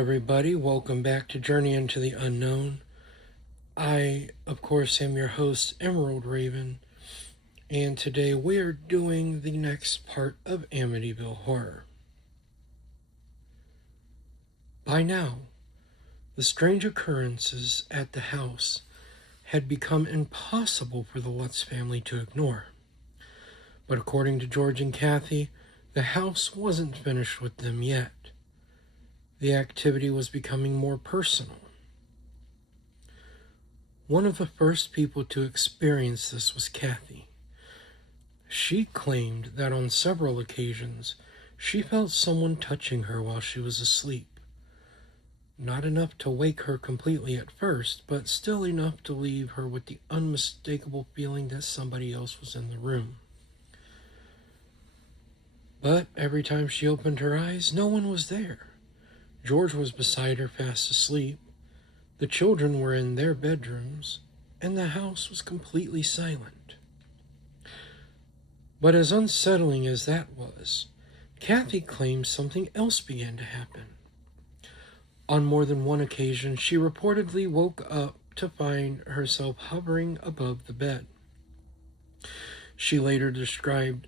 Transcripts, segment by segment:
everybody. Welcome back to Journey into the Unknown. I, of course, am your host, Emerald Raven, and today we are doing the next part of Amityville Horror. By now, the strange occurrences at the house had become impossible for the Lutz family to ignore. But according to George and Kathy, the house wasn't finished with them yet. The activity was becoming more personal. One of the first people to experience this was Kathy. She claimed that on several occasions she felt someone touching her while she was asleep. Not enough to wake her completely at first, but still enough to leave her with the unmistakable feeling that somebody else was in the room. But every time she opened her eyes, no one was there. George was beside her fast asleep. The children were in their bedrooms, and the house was completely silent. But as unsettling as that was, Kathy claimed something else began to happen. On more than one occasion, she reportedly woke up to find herself hovering above the bed. She later described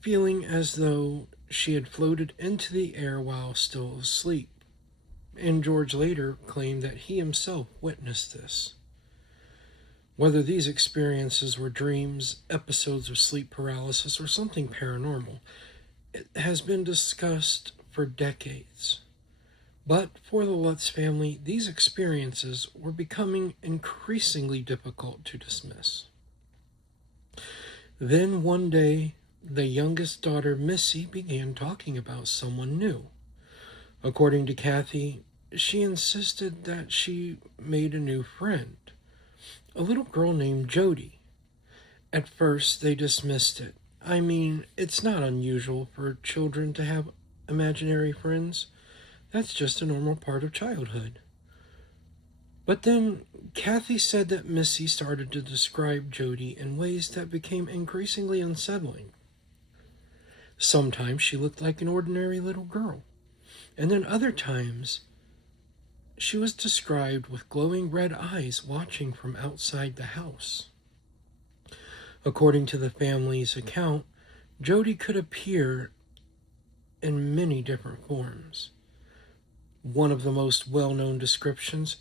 feeling as though she had floated into the air while still asleep, and George later claimed that he himself witnessed this. Whether these experiences were dreams, episodes of sleep paralysis, or something paranormal, it has been discussed for decades. But for the Lutz family, these experiences were becoming increasingly difficult to dismiss. Then one day, the youngest daughter, Missy, began talking about someone new. According to Kathy, she insisted that she made a new friend, a little girl named Jody. At first, they dismissed it. I mean, it's not unusual for children to have imaginary friends. That's just a normal part of childhood. But then, Kathy said that Missy started to describe Jody in ways that became increasingly unsettling. Sometimes she looked like an ordinary little girl, and then other times she was described with glowing red eyes watching from outside the house. According to the family's account, Jody could appear in many different forms. One of the most well-known descriptions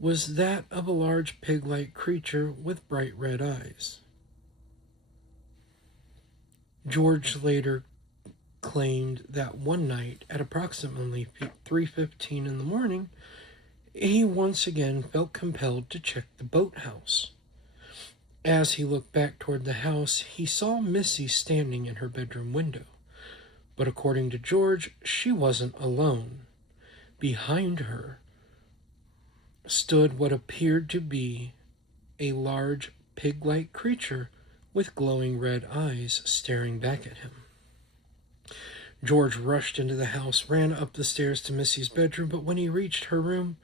was that of a large pig-like creature with bright red eyes. George later claimed that one night at approximately 3:15 in the morning, he once again felt compelled to check the boathouse. As he looked back toward the house, he saw Missy standing in her bedroom window. But according to George, she wasn't alone. Behind her stood what appeared to be a large pig-like creature with glowing red eyes staring back at him. George rushed into the house, ran up the stairs to Missy's bedroom, but when he reached her room,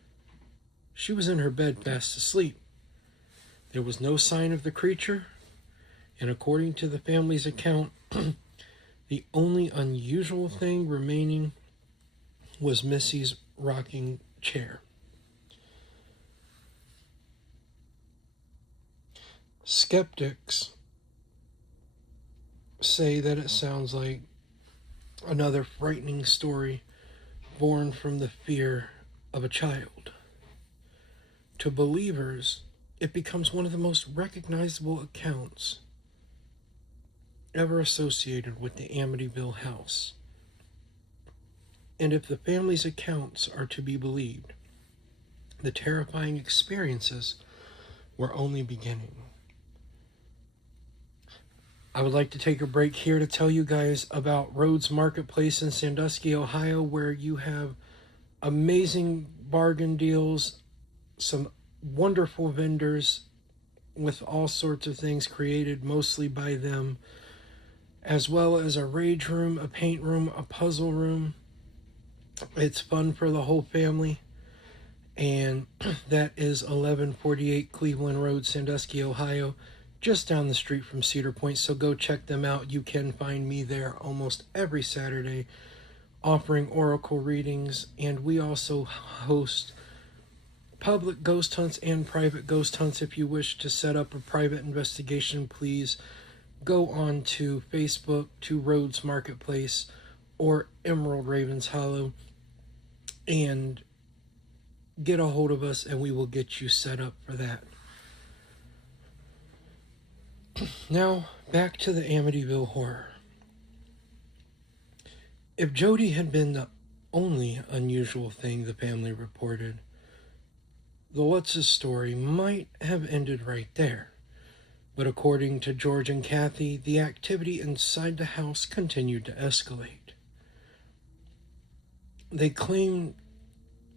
she was in her bed fast asleep. There was no sign of the creature, and according to the family's account, the only unusual thing remaining was Missy's rocking chair. Skeptics say that it sounds like another frightening story born from the fear of a child. To believers, it becomes one of the most recognizable accounts ever associated with the Amityville house. And if the family's accounts are to be believed, the terrifying experiences were only beginning. I would like to take a break here to tell you guys about Rhodes Marketplace in Sandusky, Ohio, where you have amazing bargain deals, some wonderful vendors with all sorts of things created mostly by them, as well as a rage room, a paint room, a puzzle room. It's fun for the whole family. And that is 1148 Cleveland Road, Sandusky, Ohio, just down the street from Cedar Point. So go check them out. You can find me there almost every Saturday offering oracle readings, and we also host public ghost hunts and private ghost hunts. If you wish to set up a private investigation, please go on to Facebook to Rhodes Marketplace or Emerald Ravens Hollow and get a hold of us, and we will get you set up for that. Now, back to the Amityville horror. If Jody had been the only unusual thing the family reported, the Lutz's story might have ended right there. But according to George and Kathy, the activity inside the house continued to escalate. They claimed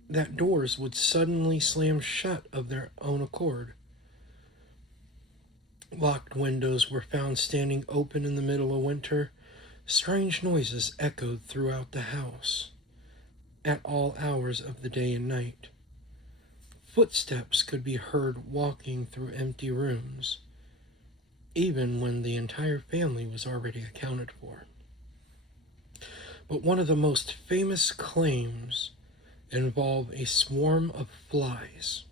that doors would suddenly slam shut of their own accord. Locked windows were found standing open in the middle of winter. Strange noises echoed throughout the house at all hours of the day and night. Footsteps could be heard walking through empty rooms, even when the entire family was already accounted for. But one of the most famous claims involved a swarm of flies.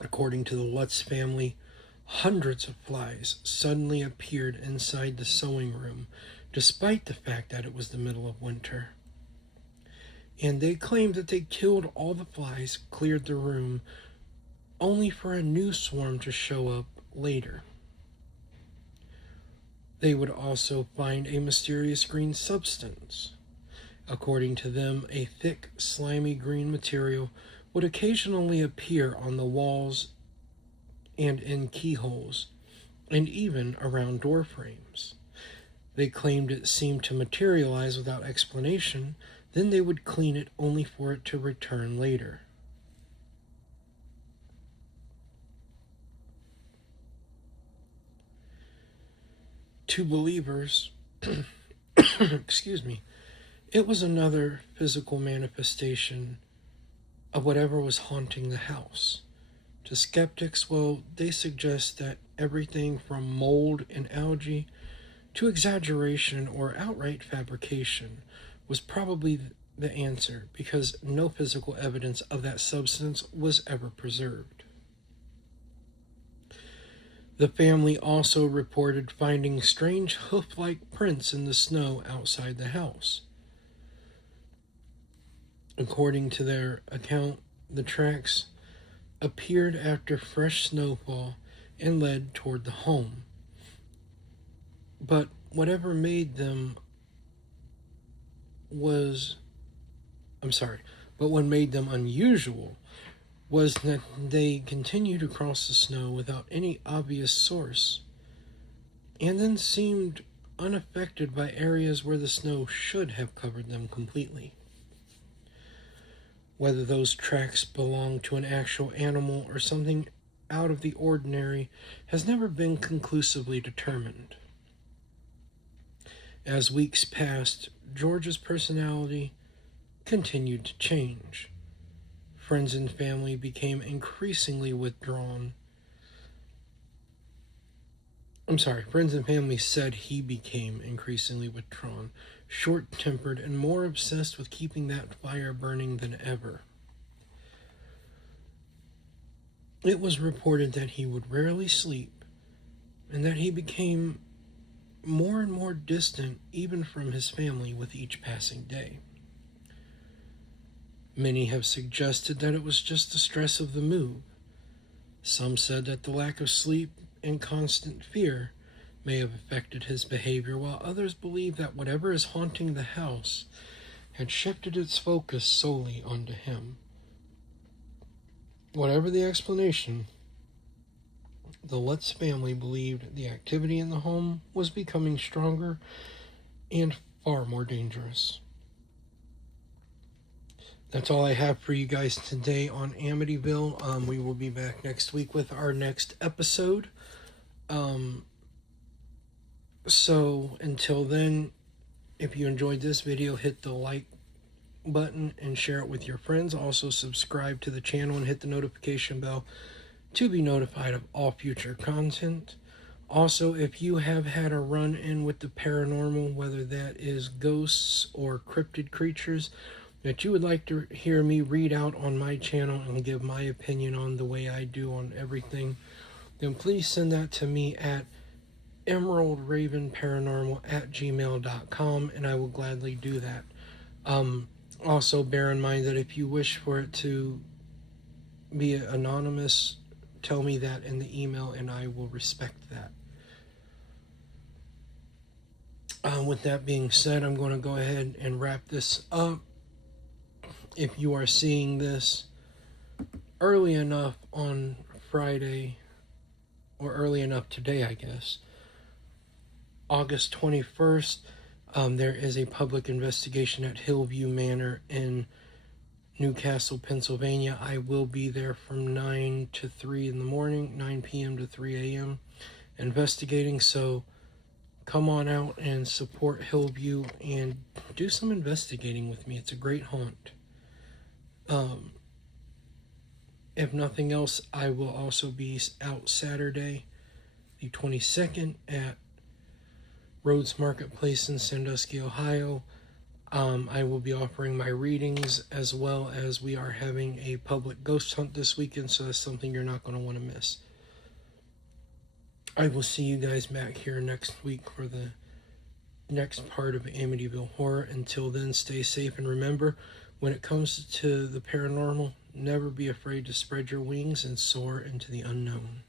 According to the Lutz family, hundreds of flies suddenly appeared inside the sewing room, despite the fact that it was the middle of winter. And they claimed that they killed all the flies, cleared the room, only for a new swarm to show up later. They would also find a mysterious green substance. According to them, a thick, slimy green material would occasionally appear on the walls and in keyholes, and even around door frames. They claimed it seemed to materialize without explanation, then they would clean it only for it to return later. To believers, excuse me, it was another physical manifestation of whatever was haunting the house. To skeptics, well, they suggest that everything from mold and algae to exaggeration or outright fabrication was probably the answer, because no physical evidence of that substance was ever preserved. The family also reported finding strange hoof-like prints in the snow outside the house. According to their account, the tracks appeared after fresh snowfall and led toward the home. But whatever made them what made them unusual was that they continued to cross the snow without any obvious source, and then seemed unaffected by areas where the snow should have covered them completely. Whether those tracks belonged to an actual animal or something out of the ordinary has never been conclusively determined. As weeks passed, George's personality continued to change. Friends and family became increasingly withdrawn. Friends and family said he became increasingly withdrawn, short-tempered, and more obsessed with keeping that fire burning than ever. It was reported that he would rarely sleep, and that he became more and more distant even from his family with each passing day. Many have suggested that it was just the stress of the move. Some said that the lack of sleep and constant fear may have affected his behavior, while others believe that whatever is haunting the house had shifted its focus solely onto him. Whatever the explanation, the Lutz family believed the activity in the home was becoming stronger and far more dangerous. That's all I have for you guys today on Amityville. We will be back next week with our next episode. So until then, if you enjoyed this video, hit the like button and share it with your friends. Also subscribe to the channel and hit the notification bell to be notified of all future content. Also, if you have had a run-in with the paranormal, whether that is ghosts or cryptid creatures, that you would like to hear me read out on my channel and give my opinion on the way I do on everything, then please send that to me at emeraldravenparanormal@gmail.com, and I will gladly do that. Um, Also, bear in mind that if you wish for it to be anonymous, tell me that in the email and I will respect that. With that being said, I'm going to go ahead and wrap this up. If you are seeing this early enough on Friday, or early enough today, I guess, August 21st, there is a public investigation at Hillview Manor in Newcastle, Pennsylvania. I will be there from 9 to 3 in the morning, 9 p.m. to 3 a.m. investigating. So come on out and support Hillview and do some investigating with me. It's a great haunt. If nothing else, I will also be out Saturday, the 22nd, at Rhodes Marketplace in Sandusky, Ohio. I will be offering my readings, as well as we are having a public ghost hunt this weekend, so that's something you're not going to want to miss. I will see you guys back here next week for the next part of Amityville Horror. Until then, stay safe, and remember, when it comes to the paranormal, never be afraid to spread your wings and soar into the unknown.